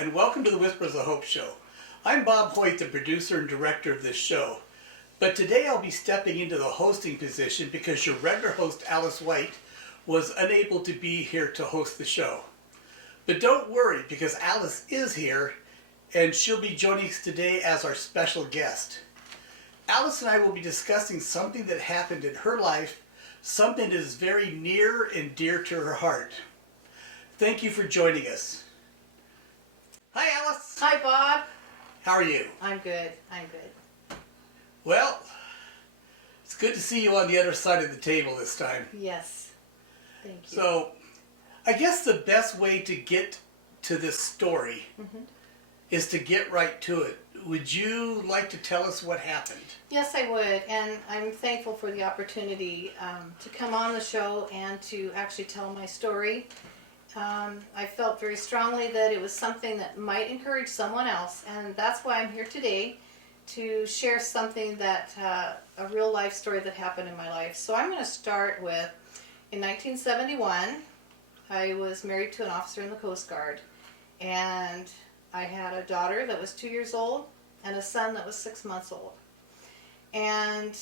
and welcome to the Whispers of Hope show. I'm Bob Hoyt, the producer and director of this show. But today I'll be stepping into the hosting position because your regular host, Alice White, was unable to be here to host the show. But don't worry, because Alice is here, and she'll be joining us today as our special guest. Alice and I will be discussing something that happened in her life, something that is very near and dear to her heart. Thank you for joining us. Hi, Alice. Hi, Bob. How are you? I'm good. Well, it's good to see you on the other side of the table this time. Yes. Thank you. So, I guess the best way to get to this story is to get right to it. Would you like to tell us what happened? Yes, I would. And I'm thankful for the opportunity to come on the show and to actually tell my story. I felt very strongly that it was something that might encourage someone else, and that's why I'm here today to share something that, a real life story that happened in my life. So I'm going to start with, in 1971, I was married to an officer in the Coast Guard, and I had a daughter that was 2 years old and a son that was 6 months old. And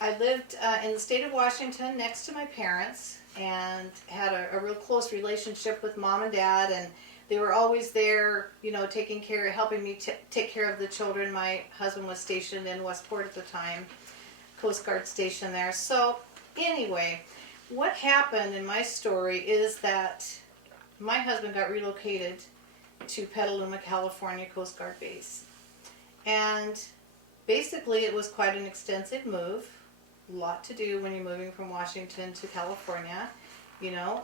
I lived in the state of Washington next to my parents and had a real close relationship with Mom and Dad, and they were always there, taking care, helping me take care of the children. My husband was stationed in Westport at the time, Coast Guard station there. So anyway, what happened in my story is that my husband got relocated to Petaluma, California Coast Guard base. And basically it was quite an extensive move. A lot to do when you're moving from Washington to California,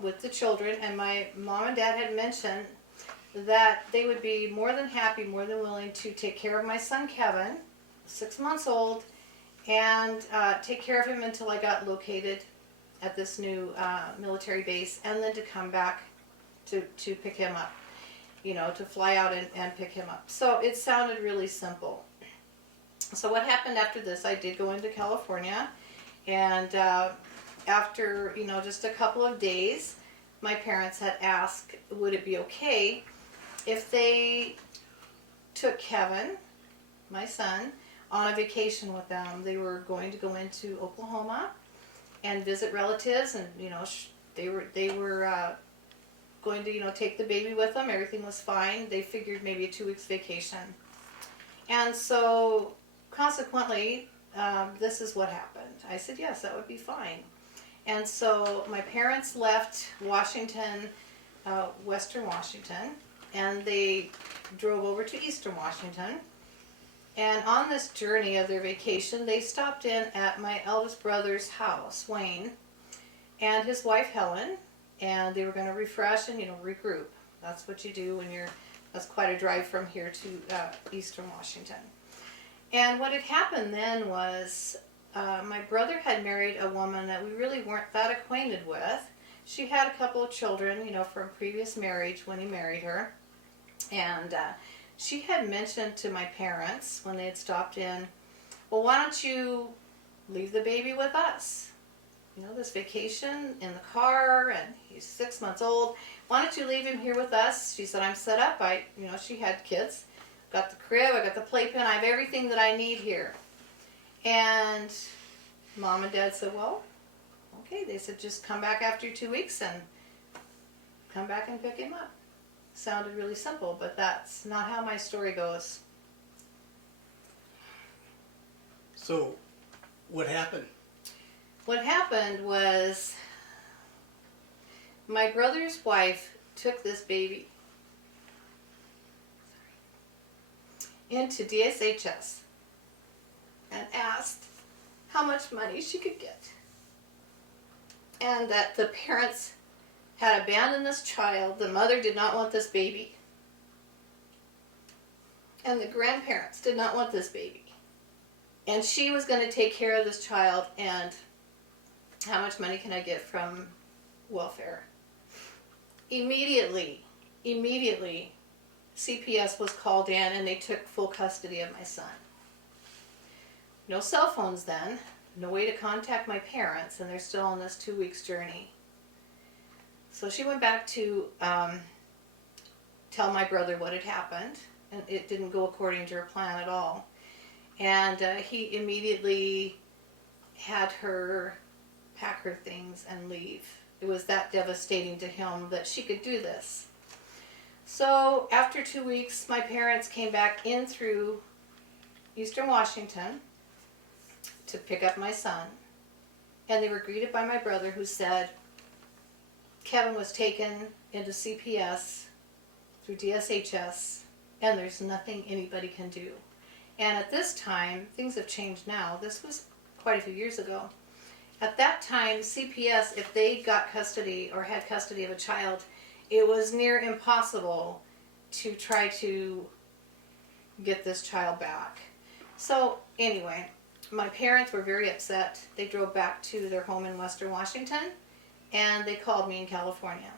with the children. And my mom and dad had mentioned that they would be more than happy, more than willing to take care of my son Kevin, 6 months old, and take care of him until I got located at this new military base, and then to come back to pick him up, to fly out and pick him up. So it sounded really simple. So what happened after this, I did go into California. And after, just a couple of days, my parents had asked, would it be okay if they took Kevin, my son, on a vacation with them. They were going to go into Oklahoma and visit relatives, and, they were going to, take the baby with them. Everything was fine. They figured maybe a 2 weeks vacation. And so, consequently, this is what happened. I said, yes, that would be fine. And so my parents left Washington, Western Washington, and they drove over to Eastern Washington. And on this journey of their vacation, they stopped in at my eldest brother's house, Wayne, and his wife, Helen, and they were going to refresh and, regroup. That's what you do that's quite a drive from here to Eastern Washington. And what had happened then was my brother had married a woman that we really weren't that acquainted with. She had a couple of children, from previous marriage when he married her. And she had mentioned to my parents when they had stopped in, well, why don't you leave the baby with us? This vacation in the car, and he's 6 months old. Why don't you leave him here with us? She said, I'm set up. She had kids. Got the crib, I got the playpen, I have everything that I need here. And Mom and Dad said, well, okay. They said, just come back after 2 weeks and come back and pick him up. Sounded really simple, but that's not how my story goes. So, what happened? What happened was my brother's wife took this baby into DSHS and asked how much money she could get, and that the parents had abandoned this child. The mother did not want this baby, and the grandparents did not want this baby, and she was going to take care of this child, and how much money can I get from welfare? Immediately CPS was called in, and they took full custody of my son. No cell phones then, no way to contact my parents, and they're still on this 2 weeks journey. So she went back to tell my brother what had happened, and it didn't go according to her plan at all. And he immediately had her pack her things and leave. It was that devastating to him that she could do this. So after 2 weeks, my parents came back in through Eastern Washington to pick up my son. And they were greeted by my brother, who said Kevin was taken into CPS through DSHS, and there's nothing anybody can do. And at this time, things have changed now. This was quite a few years ago. At that time, CPS, if they got custody or had custody of a child, it was near impossible to try to get this child back. So anyway, my parents were very upset. They drove back to their home in Western Washington, and they called me in California.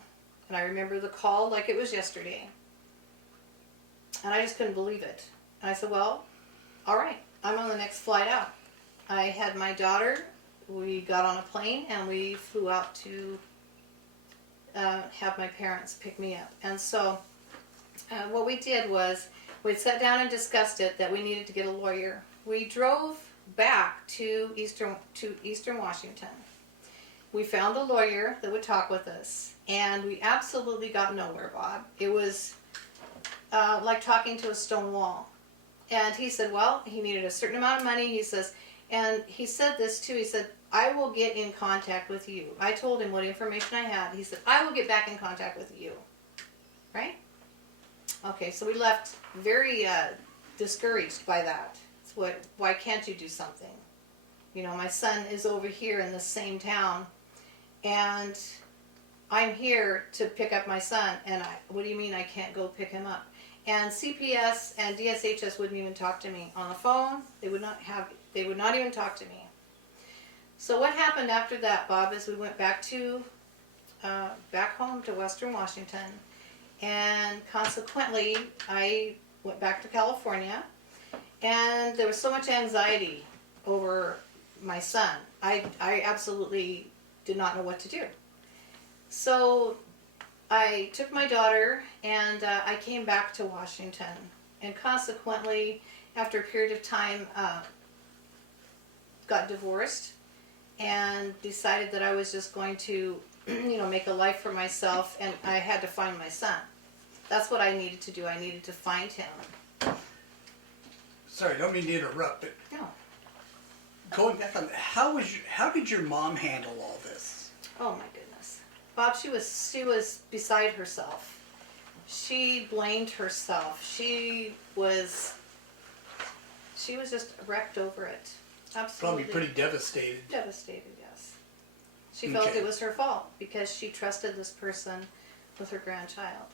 And I remember the call like it was yesterday. And I just couldn't believe it. And I said, well, all right, I'm on the next flight out. I had my daughter. We got on a plane and we flew out to have my parents pick me up. And so what we did was we sat down and discussed it, that we needed to get a lawyer. We drove back to Eastern Washington. We found a lawyer that would talk with us, and we absolutely got nowhere, Bob. It was like talking to a stone wall. And he said, well, he needed a certain amount of money. He says, and he said this too. He said, I will get in contact with you. I told him what information I had. He said, I will get back in contact with you. Right? Okay, so we left very discouraged by that. It's why can't you do something? You know, my son is over here in the same town, and I'm here to pick up my son, and what do you mean I can't go pick him up? And CPS and DSHS wouldn't even talk to me on the phone. They would not even talk to me. So what happened after that, Bob, is we went back home to Western Washington, and consequently I went back to California, and there was so much anxiety over my son. I absolutely did not know what to do. So I took my daughter and I came back to Washington, and consequently, after a period of time, got divorced and decided that I was just going to, make a life for myself, and I had to find my son. That's what I needed to do. I needed to find him. Sorry, I don't mean to interrupt, but No. going back on, how did your mom handle all this? Oh my goodness, Bob, she was beside herself. She blamed herself. She was just wrecked over it. Absolutely. Probably pretty devastated. Devastated, yes. She felt it was her fault because she trusted this person with her grandchild.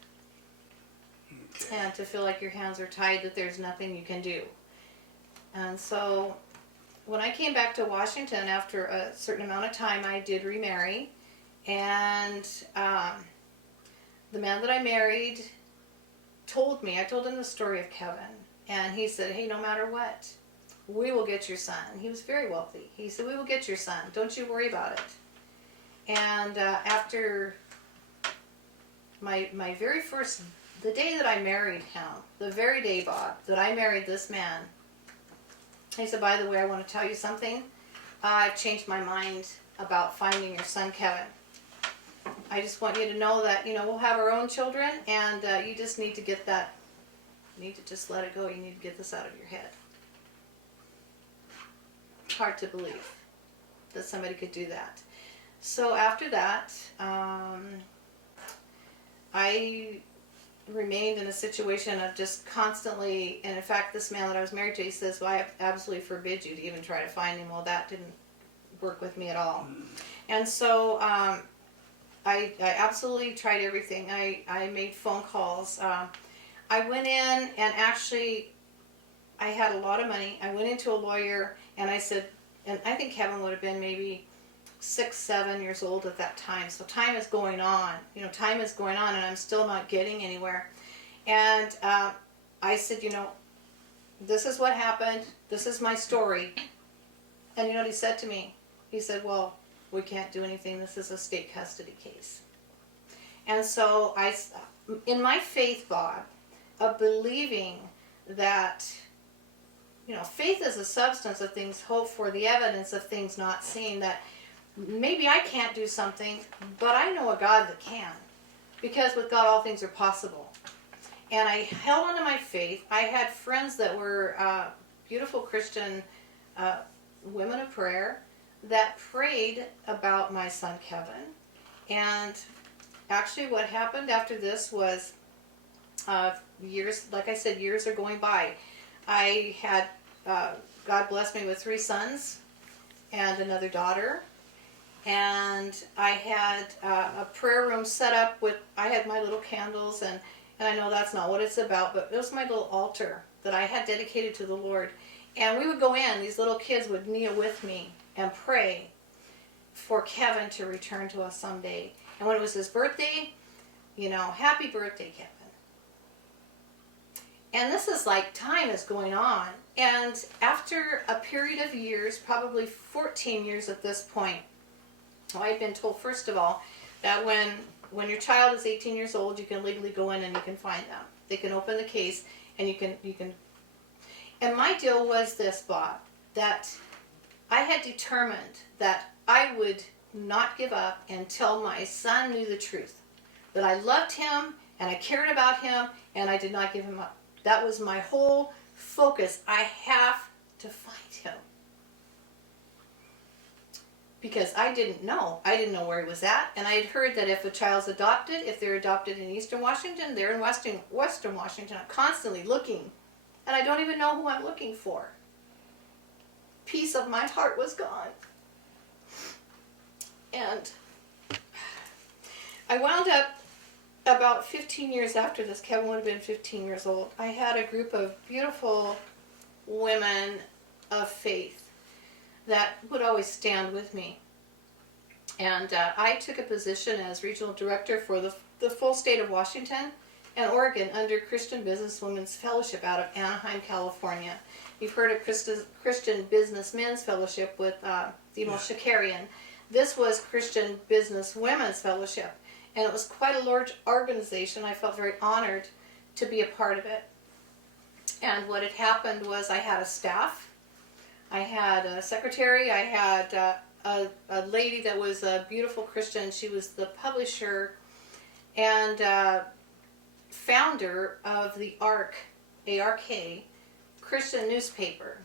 Okay. And to feel like your hands are tied, that there's nothing you can do. And so when I came back to Washington after a certain amount of time, I did remarry. And the man that I married told me, I told him the story of Kevin. And he said, hey, no matter what, we will get your son. He was very wealthy. He said, we will get your son. Don't you worry about it. And after my very first, the day that I married him, the very day, Bob, that I married this man, he said, by the way, I want to tell you something. I've changed my mind about finding your son, Kevin. I just want you to know that, we'll have our own children, and you just need to get that, you need to just let it go. You need to get this out of your head. Hard to believe that somebody could do that. So after that, I remained in a situation of just constantly, and in fact, this man that I was married to, he says, well, I absolutely forbid you to even try to find him. Well, that didn't work with me at all. And so I absolutely tried everything. I made phone calls. I went in, and actually, I had a lot of money. I went into a lawyer, and I said, and I think Kevin would have been maybe 6, 7 years old at that time. So time is going on. Time is going on, and I'm still not getting anywhere. And I said, this is what happened. This is my story. And you know what he said to me? He said, well, we can't do anything. This is a state custody case. And so in my faith, Bob, of believing that, faith is a substance of things hoped for, the evidence of things not seen, that maybe I can't do something, but I know a God that can. Because with God all things are possible. And I held on to my faith. I had friends that were beautiful Christian women of prayer that prayed about my son Kevin. And actually what happened after this was years, like I said, years are going by. I had, God blessed me with 3 sons and another daughter. And I had a prayer room set up with, I had my little candles, and I know that's not what it's about, but it was my little altar that I had dedicated to the Lord. And we would go in, these little kids would kneel with me and pray for Kevin to return to us someday. And when it was his birthday, happy birthday, Kevin. And this is like time is going on. And after a period of years, probably 14 years at this point, I've been told, first of all, that when your child is 18 years old, you can legally go in and you can find them. They can open the case and you can. And my deal was this, Bob, that I had determined that I would not give up until my son knew the truth. That I loved him and I cared about him and I did not give him up. That was my whole focus. I have to find him. Because I didn't know. I didn't know where he was at. And I had heard that if a child's adopted, if they're adopted in Eastern Washington, they're in Western Washington. I'm constantly looking. And I don't even know who I'm looking for. Piece of my heart was gone. And I wound up about 15 years after this. Kevin would have been 15 years old. I had a group of beautiful women of faith that would always stand with me. And I took a position as regional director for the full state of Washington and Oregon under Christian Business Women's Fellowship out of Anaheim, California. You've heard of Christian Business Men's Fellowship with Demo Shakarian. This was Christian Business Women's Fellowship. And it was quite a large organization. I felt very honored to be a part of it. And what had happened was I had a staff. I had a secretary. I had a lady that was a beautiful Christian. She was the publisher and founder of the ARK, A-R-K, Christian newspaper.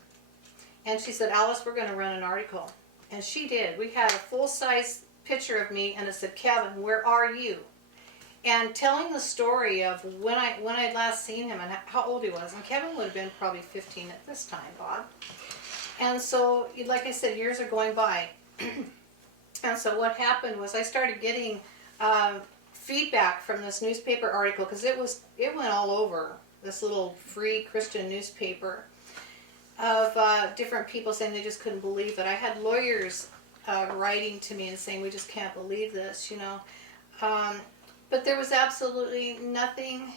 And she said, Alice, we're going to run an article. And she did. We had a full-size picture of me, and it said, Kevin, where are you? And telling the story of when I'd last seen him and how old he was. And Kevin would have been probably 15 at this time, Bob. And so, like I said, years are going by. And so what happened was I started getting feedback from this newspaper article, because it went all over, this little free Christian newspaper, of different people saying they just couldn't believe it. I had lawyers writing to me and saying, we just can't believe this, but there was absolutely nothing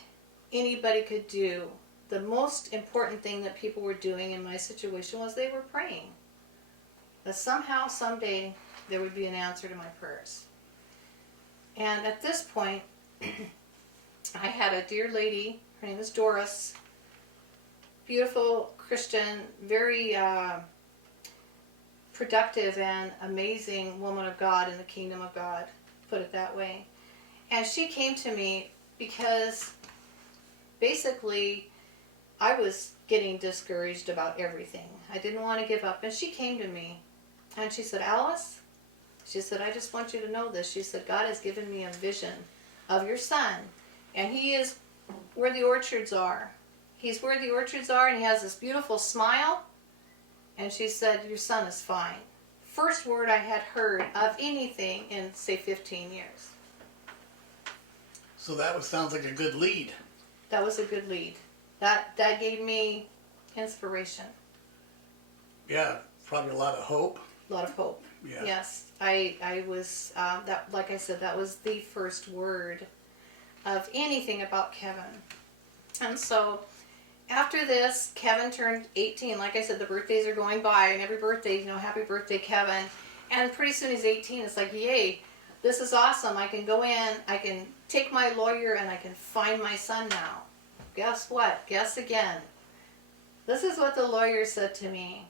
anybody could do. The most important thing that people were doing in my situation was they were praying. That somehow, someday, there would be an answer to my prayers. And at this point, I had a dear lady, her name is Doris, beautiful Christian, very productive and amazing woman of God in the kingdom of God, put it that way. And she came to me because basically I was getting discouraged about everything. I didn't want to give up. And she came to me and she said, Alice, she said, I just want you to know this. She said, God has given me a vision of your son. And he is where the orchards are. He's where the orchards are, and he has this beautiful smile. And she said, your son is fine. First word I had heard of anything in, say, 15 years. So that sounds like a good lead. That was a good lead. That gave me inspiration. Yeah, probably a lot of hope. A lot of hope. Yeah. Yes, I was that. Like I said, that was the first word of anything about Kevin. And so after this, Kevin turned 18. Like I said, the birthdays are going by, and every birthday, happy birthday, Kevin. And pretty soon he's 18. It's like, yay, this is awesome. I can go in, I can take my lawyer, and I can find my son now. Guess what? Guess again. This is what the lawyer said to me.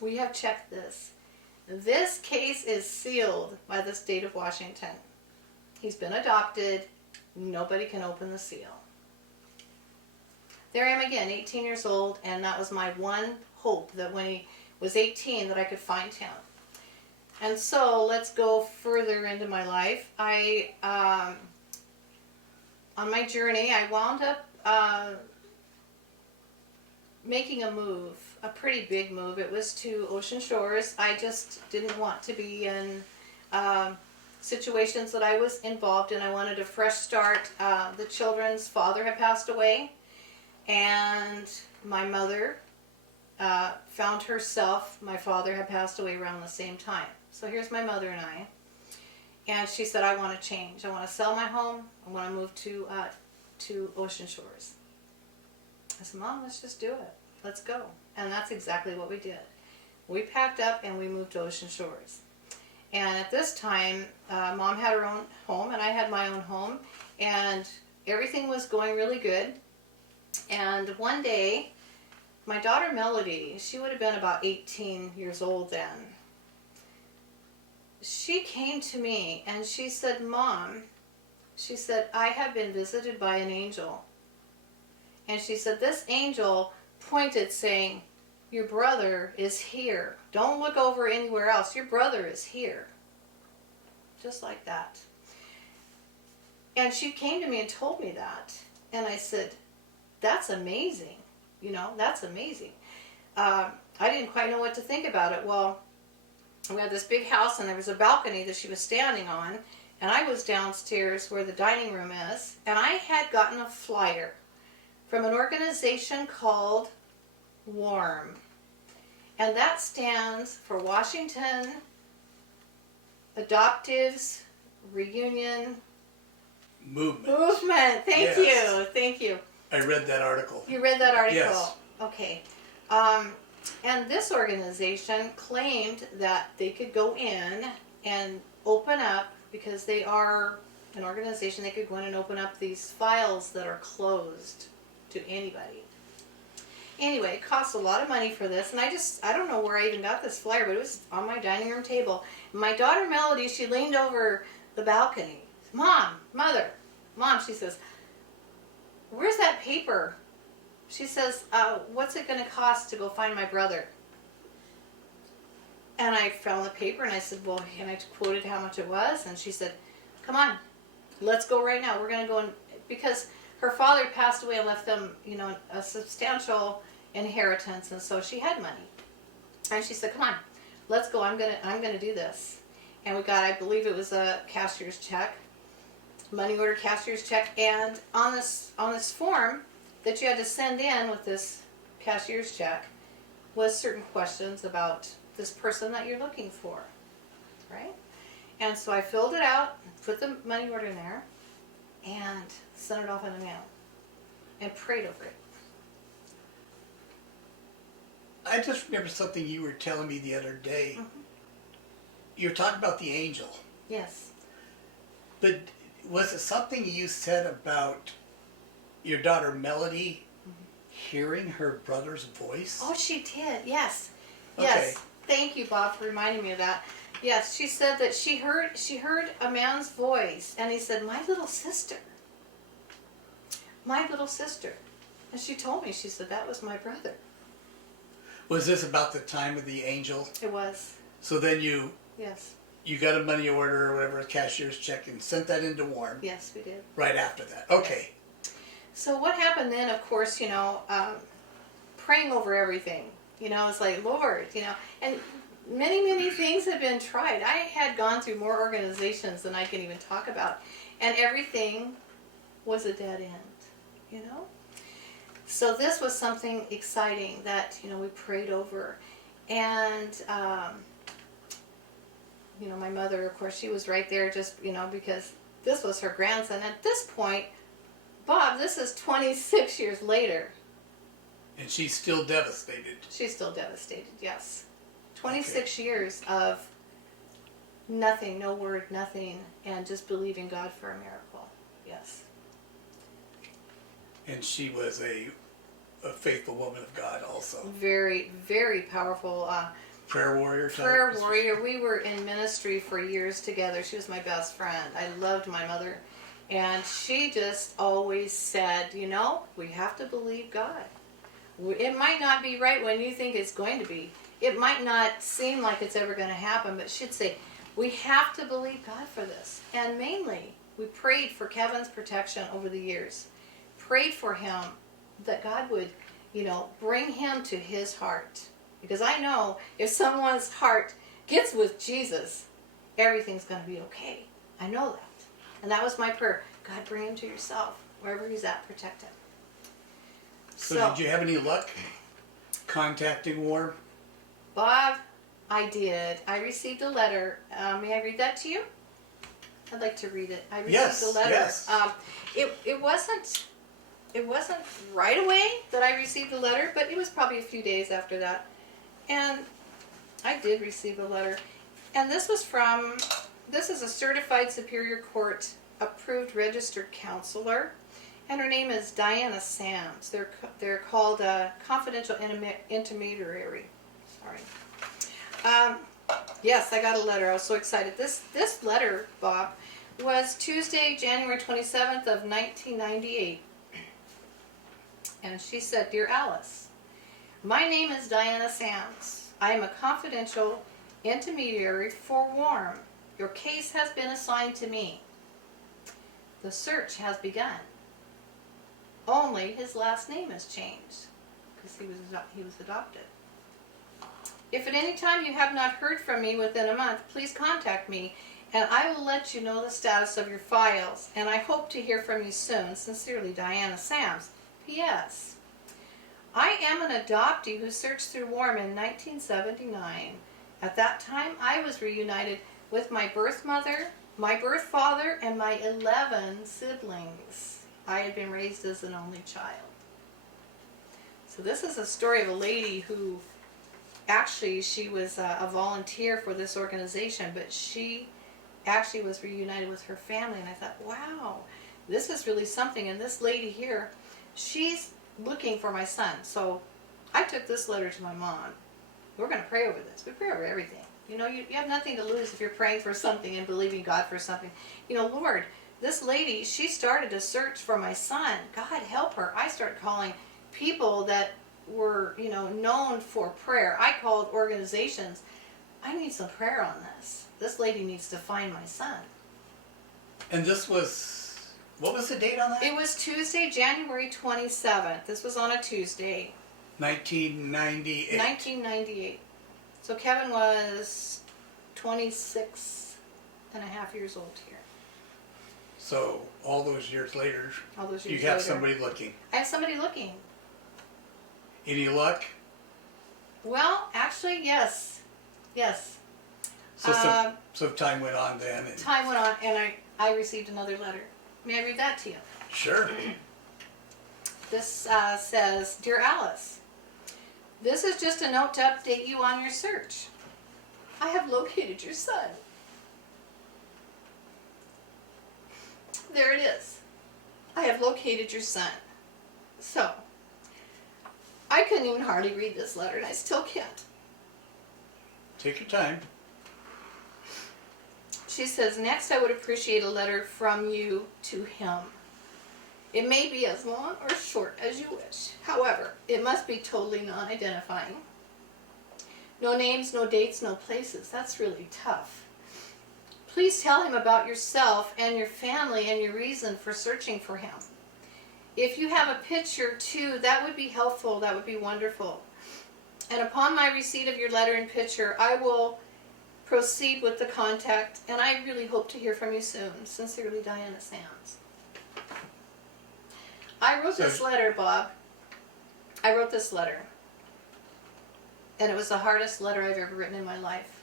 We have checked this. This case is sealed by the state of Washington. He's been adopted. Nobody can open the seal. There I am again, 18 years old, and that was my one hope, that when he was 18 that I could find him. And so let's go further into my life. On my journey, I wound up making a move, a pretty big move. It was to Ocean Shores. I just didn't want to be in situations that I was involved in. I wanted a fresh start. The children's father had passed away, and my mother found herself, my father had passed away around the same time. So here's my mother and I. And she said, I want to change. I want to sell my home. I want to move to Ocean Shores. I said, Mom, let's just do it. Let's go. And that's exactly what we did. We packed up and we moved to Ocean Shores. And at this time, Mom had her own home and I had my own home. And everything was going really good. And one day, my daughter Melody, she would have been about 18 years old then. She came to me and she said, Mom, she said, I have been visited by an angel. And she said, this angel pointed saying, your brother is here. Don't look over anywhere else. Your brother is here. Just like that. And she came to me and told me that. And I said, that's amazing. You know, that's amazing. I didn't quite know what to think about it. Well, we had this big house and there was a balcony that she was standing on. And I was downstairs where the dining room is. And I had gotten a flyer from an organization called Wharton. And that stands for Washington Adoptives Reunion Movement. Thank you. Thank you. I read that article. You read that article? Yes. Okay. And this organization claimed that they could go in and open up, because they are an organization, they could go in and open up these files that are closed to anybody. Anyway, it costs a lot of money for this, and I don't know where I even got this flyer, but it was on my dining room table. My daughter Melody, she leaned over the balcony. Mom, she says, where's that paper? She says, what's it going to cost to go find my brother? And I found the paper and I said, well, and I quoted how much it was, and she said, come on, let's go right now. We're going to go in, because her father passed away and left them, a substantial inheritance, and so she had money. And she said, come on, let's go. I'm gonna do this. And we got, I believe it was a cashier's check, money order cashier's check, and on this form that you had to send in with this cashier's check was certain questions about this person that you're looking for, right? And so I filled it out, put the money order in there, and sent it off in the mail, and prayed over it. I just remember something you were telling me the other day. Mm-hmm. You were talking about the angel. Yes. But was it something you said about your daughter Melody hearing her brother's voice? Oh, she did. Yes. Okay. Yes. Thank you, Bob, for reminding me of that. Yes, she said that she heard a man's voice, and he said, "My little sister. My little sister." And she told me, she said, that was my brother. Was this about the time of the angel? It was. So then you Yes. You got a money order or whatever, a cashier's check, and sent that into Wharton. Yes, we did. Right after that. Okay. So what happened then, of course, praying over everything. It's like, Lord, and many things have been tried. I had gone through more organizations than I can even talk about, and everything was a dead end, So this was something exciting that, we prayed over. And, my mother, of course, she was right there just, because this was her grandson. At this point, Bob, this is 26 years later. And she's still devastated. She's still devastated, yes. 26 years of Nothing, no word, nothing, and just believing God for a miracle. Yes. And she was a faithful woman of God also. Very, very powerful. Prayer warrior type? Prayer warrior. We were in ministry for years together. She was my best friend. I loved my mother. And she just always said, you know, we have to believe God. It might not be right when you think it's going to be. It might not seem like it's ever going to happen, but she'd say, we have to believe God for this. And mainly, we prayed for Kevin's protection over the years. Prayed for him that God would, you know, bring him to his heart. Because I know if someone's heart gets with Jesus, everything's going to be okay. I know that. And that was my prayer. God, bring him to yourself. Wherever he's at, protect him. So did you have any luck contacting Wharton? Bob, I did. I received a letter. May I read that to you? I'd like to read it. I received a letter. Yes. It wasn't right away that I received the letter, but it was probably a few days after that. And I did receive a letter. And this is a certified Superior Court approved registered counselor. And her name is Diana Sams. They're called a confidential intermediary. Sorry. Yes, I got a letter. I was so excited. This letter, Bob, was Tuesday, January 27th of 1998. And she said, Dear Alice, my name is Diana Sams. I am a confidential intermediary for Wharton. Your case has been assigned to me. The search has begun. Only his last name has changed because he was adopted. If at any time you have not heard from me within a month, please contact me and I will let you know the status of your files. And I hope to hear from you soon. Sincerely, Diana Sams. P.S. I am an adoptee who searched through Wharton in 1979. At that time, I was reunited with my birth mother, my birth father, and my 11 siblings. I had been raised as an only child. So this is a story of a lady who actually she was a volunteer for this organization, but she actually was reunited with her family. And I thought, wow, this is really something. And this lady here, she's looking for my son. So I took this letter to my mom. We're going to pray over this. We pray over everything. You know, you have nothing to lose if you're praying for something and believing God for something. You know, Lord, this lady, she started a search for my son. God help her. I started calling people that were, you know, known for prayer. I called organizations. I need some prayer on this. This lady needs to find my son. And this was, what was the date on that? It was Tuesday, January 27th. This was on a Tuesday. 1998. 1998. So Kevin was 26 and a half years old here. So all those years later, All those years you have later. somebody looking. I have somebody looking. Any luck? Well, actually, yes. Yes. So some time went on then. And Time went on and I received another letter. May I read that to you? sure. This says, Dear Alice, this is just a note to update you on your search. I have located your son. There it is. I have located your son. So, I couldn't even hardly read this letter, and I still can't. Take your time. She says, next I would appreciate a letter from you to him. It may be as long or short as you wish. However, it must be totally non-identifying. No names, no dates, no places. That's really tough. Please tell him about yourself and your family and your reason for searching for him. If you have a picture too, that would be helpful. That would be wonderful. And upon my receipt of your letter and picture, I will proceed with the contact, and I really hope to hear from you soon. Sincerely, Diana Sams. I wrote this letter, Bob. I wrote this letter. And it was the hardest letter I've ever written in my life.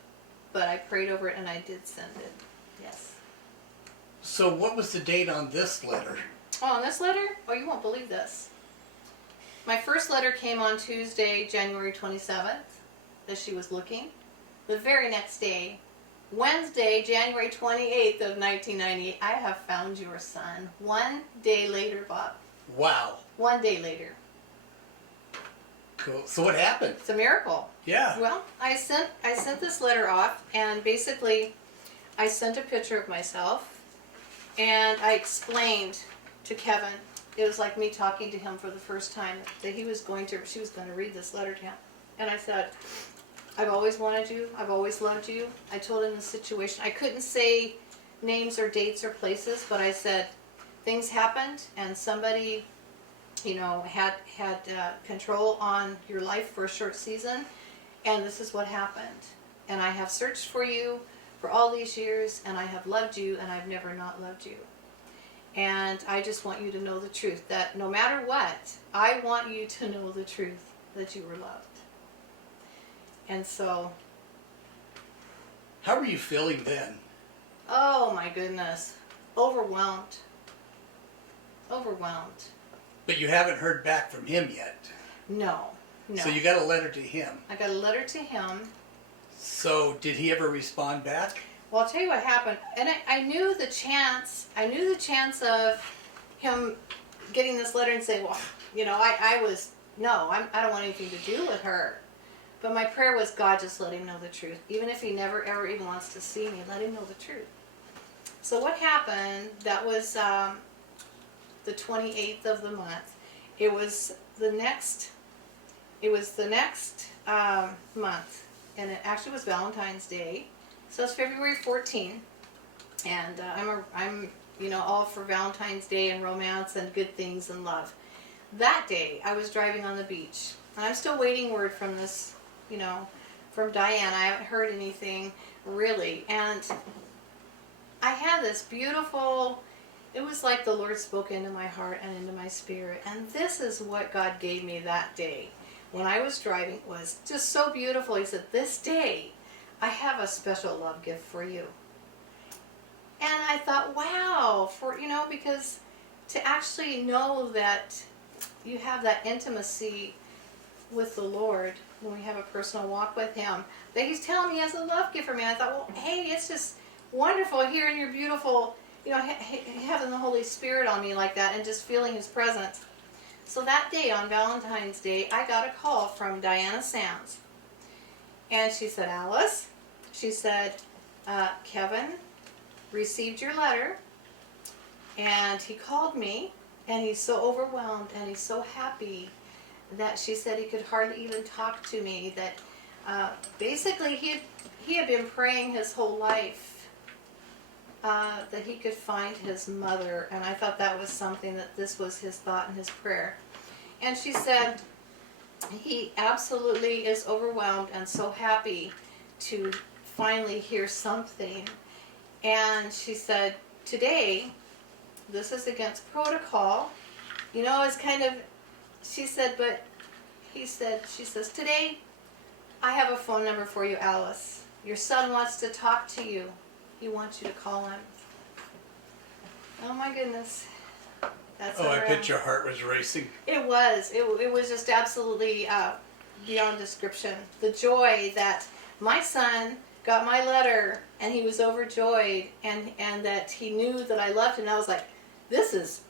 But I prayed over it and I did send it. Yes. So what was the date on this letter? Oh, on this letter? Oh, you won't believe this. My first letter came on Tuesday, January 27th, that she was looking. The very next day, Wednesday, January 28th of 1998, I have found your son. 1 day later, Bob. Wow. 1 day later. Cool. So what happened? It's a miracle. Yeah. Well, I sent this letter off, and basically I sent a picture of myself, and I explained to Kevin, it was like me talking to him for the first time, that she was going to read this letter to him. And I said, I've always wanted you, I've always loved you. I told him the situation. I couldn't say names or dates or places, but I said, things happened, and somebody, had control on your life for a short season, and this is what happened. And I have searched for you for all these years, and I have loved you, and I've never not loved you. And I just want you to know the truth, that no matter what, I want you to know the truth, that you were loved. And so... How were you feeling then? Oh my goodness. Overwhelmed. Overwhelmed. But you haven't heard back from him yet. No. So you got a letter to him. I got a letter to him. So did he ever respond back? Well, I'll tell you what happened. And I knew the chance of him getting this letter and saying, well, I don't want anything to do with her. But my prayer was, God, just let him know the truth. Even if he never ever even wants to see me, let him know the truth. So what happened, that was the 28th of the month. It was the next month, and it actually was Valentine's Day. So it's February 14th, and I'm all for Valentine's Day and romance and good things and love. That day, I was driving on the beach, and I'm still waiting word from this, from Diane. I haven't heard anything really, and I had this beautiful. It was like the Lord spoke into my heart and into my spirit, and this is what God gave me that day. When I was driving, it was just so beautiful. He said, this day, I have a special love gift for you. And I thought, wow, because to actually know that you have that intimacy with the Lord, when we have a personal walk with him, that he's telling me he has a love gift for me. I thought, well, hey, it's just wonderful hearing your beautiful, having the Holy Spirit on me like that and just feeling his presence. So that day, on Valentine's Day, I got a call from Diana Sands. And she said, Alice, she said, Kevin received your letter, and he called me, and he's so overwhelmed, and he's so happy that she said he could hardly even talk to me, that basically he had been praying his whole life that he could find his mother, and I thought that was something, that this was his thought and his prayer. And she said he absolutely is overwhelmed and so happy to finally hear something. And she said, today, this is against protocol, it's kind of, she said, but she says, today, I have a phone number for you, Alice. Your son wants to talk to you. He wants you to call him. Oh my goodness. That's I bet your heart was racing. It was. It was just absolutely beyond description. The joy that my son got my letter, and he was overjoyed, and that he knew that I loved him. And I was like, this is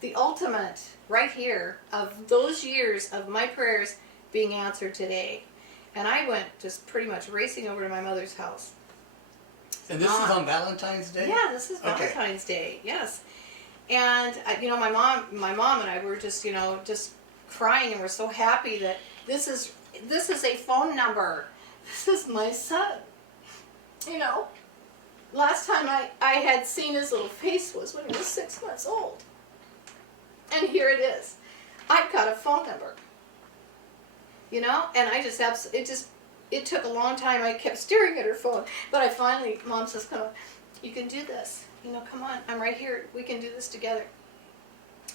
the ultimate right here of those years of my prayers being answered today. And I went just pretty much racing over to my mother's house. And this is on Valentine's Day? Yeah, this is Valentine's Day. Yes. And my mom and I were just just crying, and we're so happy that this is a phone number. This is my son. Last time I had seen his little face was when he was 6 months old. And here it is. I've got a phone number. And I just it took a long time. I kept staring at her phone, but I finally, Mom says, come on, you can do this. Come on, I'm right here. We can do this together.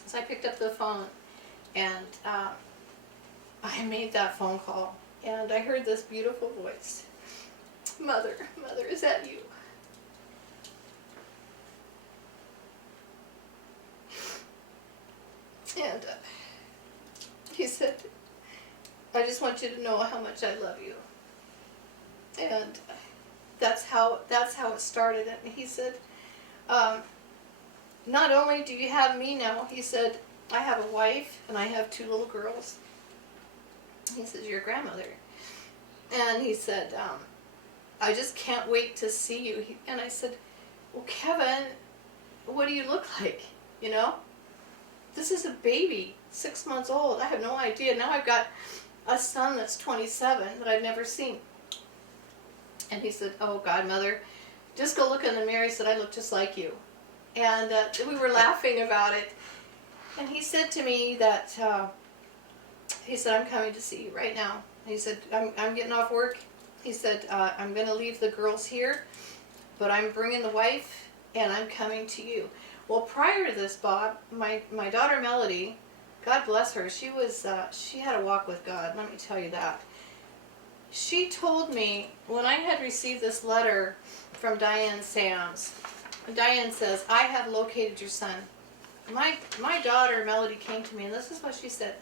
So I picked up the phone, and I made that phone call, and I heard this beautiful voice. Mother, is that you? And he said, I just want you to know how much I love you. And that's how it started. And he said, not only do you have me now, he said, I have a wife and I have 2 little girls. He says, you're a grandmother. And he said, I just can't wait to see you. And I said, well, Kevin, what do you look like? You know? This is a baby, 6 months old. I have no idea. Now I've got a son that's 27 that I've never seen. And he said, oh, godmother, just go look in the mirror. He said, I look just like you. And we were laughing about it. And he said to me that, he said, I'm coming to see you right now. He said, I'm getting off work. He said, I'm going to leave the girls here, but I'm bringing the wife, and I'm coming to you. Well, prior to this, Bob, my daughter Melody, God bless her, she had a walk with God, let me tell you that. She told me, when I had received this letter from Diane Sams, Diane says, I have located your son. My daughter Melody came to me, and this is what she said.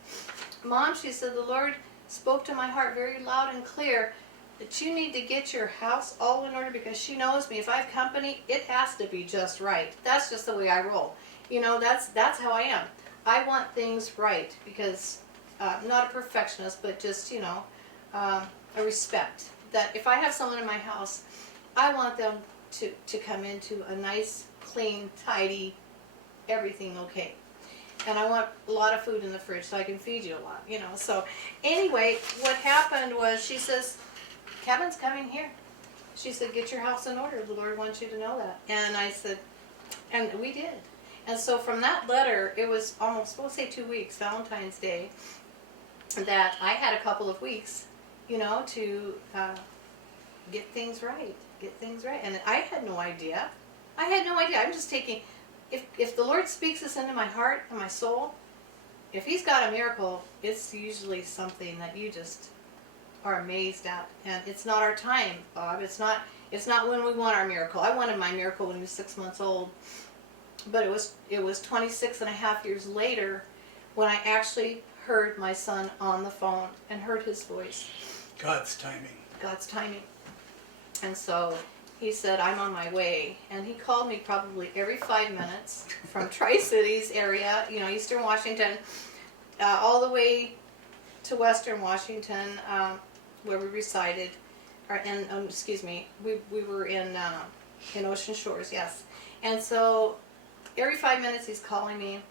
Mom, she said, the Lord spoke to my heart very loud and clear that you need to get your house all in order, because she knows me. If I have company, it has to be just right. That's just the way I roll. You know, that's how I am. I want things right because, not a perfectionist, but just, you know, a respect. That if I have someone in my house, I want them to come into a nice, clean, tidy, everything okay. And I want a lot of food in the fridge so I can feed you a lot, you know. So anyway, what happened was she says, Kevin's coming here. She said, get your house in order. The Lord wants you to know that. And I said, and we did. And so from that letter, it was almost, we'll say 2 weeks, Valentine's Day, that I had a couple of weeks, you know, to get things right. And I had no idea. I'm just taking, if the Lord speaks this into my heart and my soul, if He's got a miracle, it's usually something that you just are amazed at. And it's not our time, Bob. It's not when we want our miracle. I wanted my miracle when he was 6 months old. But it was 26 and a half years later when I actually heard my son on the phone and heard his voice. God's timing. God's timing. And so he said, I'm on my way. And he called me probably every 5 minutes from Tri-Cities area, you know, Eastern Washington, all the way to Western Washington, where we resided. We were in Ocean Shores, yes. And so every 5 minutes he's calling me.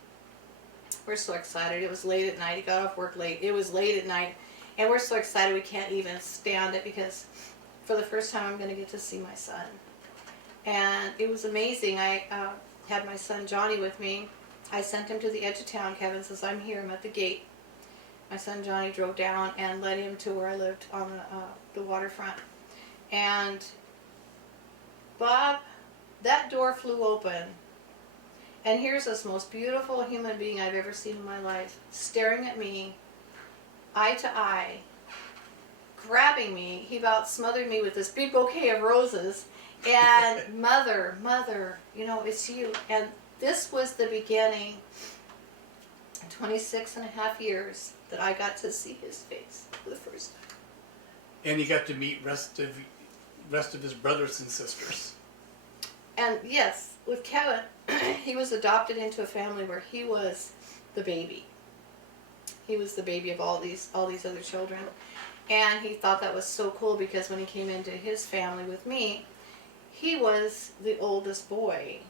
We're so excited. It was late at night. He got off work late. It was late at night. And we're so excited we can't even stand it, because for the first time I'm going to get to see my son. And it was amazing. I had my son Johnny with me. I sent him to the edge of town. Kevin says, I'm here. I'm at the gate. My son Johnny drove down and led him to where I lived on the waterfront. And Bob, that door flew open. And here's this most beautiful human being I've ever seen in my life, staring at me, eye to eye, grabbing me. He about smothered me with this big bouquet of roses. And mother, you know, it's you. And this was the beginning, 26 and a half years, that I got to see his face for the first time. And you got to meet rest of his brothers and sisters. And yes, with Kevin, he was adopted into a family where he was the baby. He was the baby of all these other children. And he thought that was so cool, because when he came into his family with me, he was the oldest boy,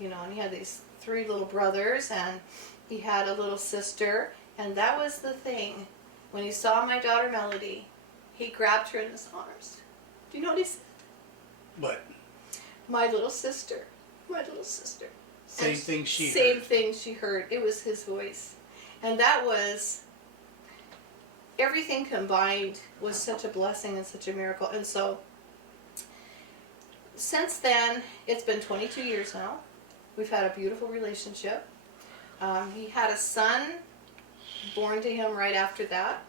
you know, and he had these 3 little brothers, and he had a little sister. And that was the thing. When he saw my daughter Melody, he grabbed her in his arms. Do you know what he said? What? My little sister. My little sister. Same thing she heard. Same thing she heard. It was his voice. And that was, everything combined was such a blessing and such a miracle. And so, since then, it's been 22 years now. We've had a beautiful relationship. He had a son born to him right after that.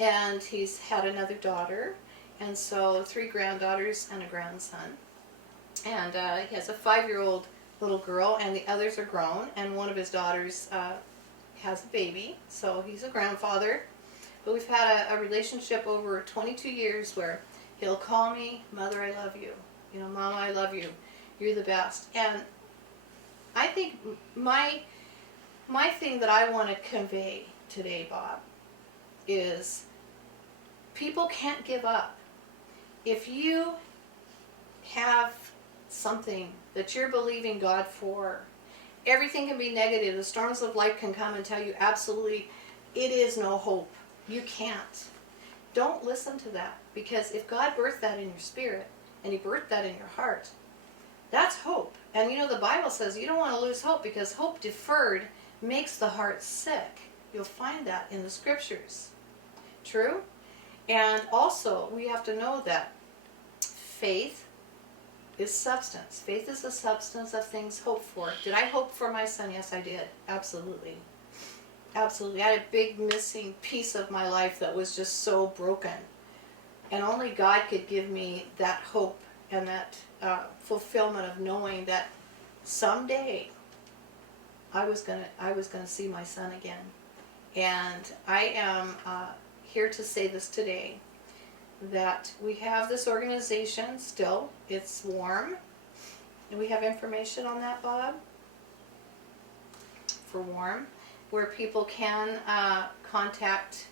And he's had another daughter. And so 3 granddaughters and a grandson. And he has a 5-year-old little girl, and the others are grown. And one of his daughters has a baby, so he's a grandfather. But we've had a relationship over 22 years where He'll call me, Mother, I love you. You know, Mama, I love you. You're the best. And I think my thing that I want to convey today, Bob, is people can't give up. If you have something that you're believing God for, everything can be negative. The storms of life can come and tell you absolutely it is no hope. You can't. Don't listen to that, because if God birthed that in your spirit and He birthed that in your heart, that's hope. And you know, the Bible says you don't want to lose hope, because hope deferred makes the heart sick. You'll find that in the scriptures. True? And also, we have to know that faith is substance. Faith is the substance of things hoped for. Did I hope for my son? Yes, I did. Absolutely. Absolutely. I had a big missing piece of my life that was just so broken. And only God could give me that hope and that fulfillment of knowing that someday I was gonna see my son again. And I am here to say this today, that we have this organization still. It's warm. And we have information on that, Bob, for warm, where people can contact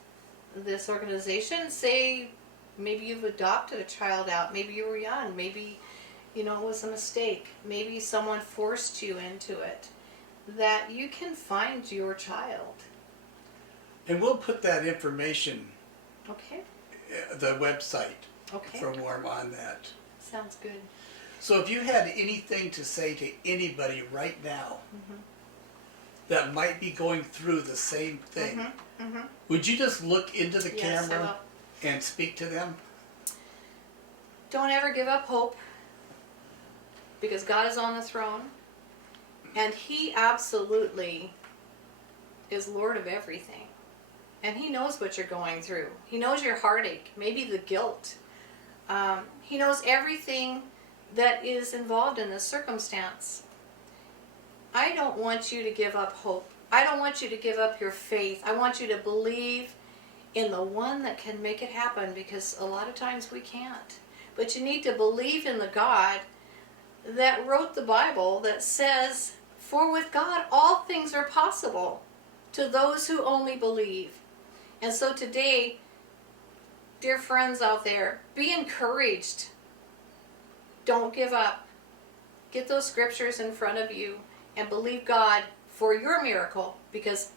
this organization. Say maybe you've adopted a child out, maybe you were young, maybe you know it was a mistake, maybe someone forced you into it, that you can find your child. And we'll put that information, Okay. the website Okay. for Warm on that. Sounds good. So if you had anything to say to anybody right now that might be going through the same thing, would you just look into the Yes, I camera and speak to them? Don't ever give up hope, because God is on the throne, and He absolutely is Lord of everything. And He knows what you're going through. He knows your heartache, maybe the guilt. He knows everything that is involved in this circumstance. I don't want you to give up hope. I don't want you to give up your faith. I want you to believe in the one that can make it happen, because a lot of times we can't. But you need to believe in the God that wrote the Bible, that says, for with God all things are possible to those who only believe. And so today, dear friends out there, be encouraged. Don't give up. Get those scriptures in front of you and believe God for your miracle, because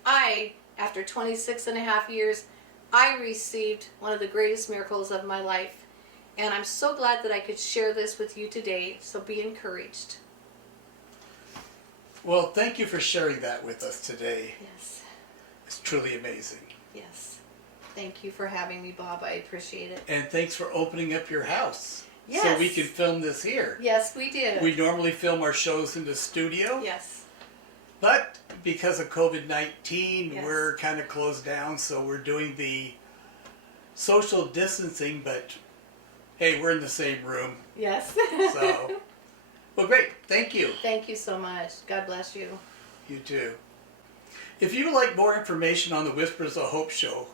after 26 and a half years, I received one of the greatest miracles of my life. And I'm so glad that I could share this with you today, so be encouraged. Well, thank you for sharing that with us today. Yes. It's truly amazing. Yes. Thank you for having me, Bob. I appreciate it. And thanks for opening up your house. Yes. So we can film this here. Yes, we did. We normally film our shows in the studio. Yes. But because of COVID-19, Yes. we're kind of closed down, so we're doing the social distancing, but hey, we're in the same room. Yes. So, well, great. Thank you. Thank you so much. God bless you. You too. If you would like more information on the Whispers of Hope show,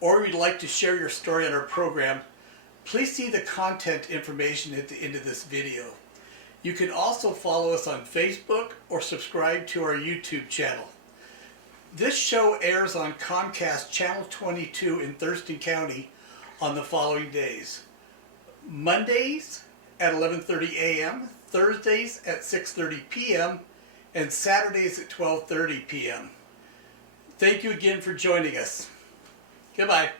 or you'd like to share your story on our program, please see the content information at the end of this video. You can also follow us on Facebook or subscribe to our YouTube channel. This show airs on Comcast Channel 22 in Thurston County on the following days: Mondays at 11:30 a.m., Thursdays at 6:30 p.m., and Saturdays at 12:30 p.m. Thank you again for joining us. Goodbye.